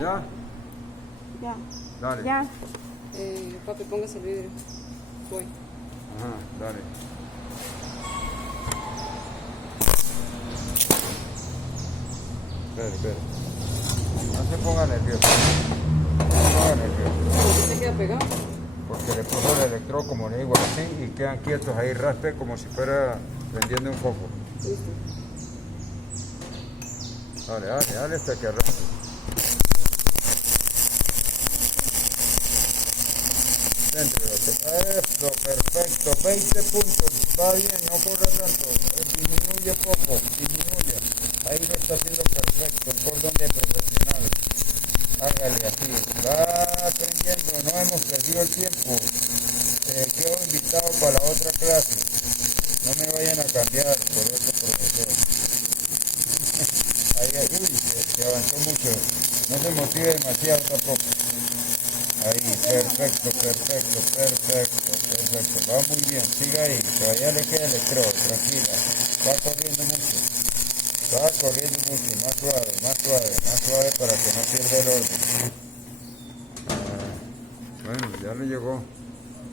¿Ya? Ya. Dale. Ya. Papi, póngase el vidrio. Voy. Ajá, dale. Espera. No se ponga nervioso. No se ponga nervioso. ¿Por qué se queda pegado? Porque le puso el electrodo, como le digo, así, y quedan quietos ahí, raspe como si fuera prendiendo un foco. Listo. Dale hasta que arranque. Dentro, eso, perfecto, 20 puntos, va bien, no corra tanto, disminuye poco, disminuye, ahí lo está haciendo perfecto, el cordón de profesional, hágale así, va aprendiendo, no hemos perdido el tiempo, quedo invitado para la otra clase, no me vayan a cambiar por otro profesor, ahí, uy, se avanzó mucho, no se motive demasiado tampoco. Ahí, perfecto, va muy bien, siga ahí, todavía le queda el electrodo, tranquila, va corriendo mucho, más suave para que no pierda el orden. Bueno, ya le llegó.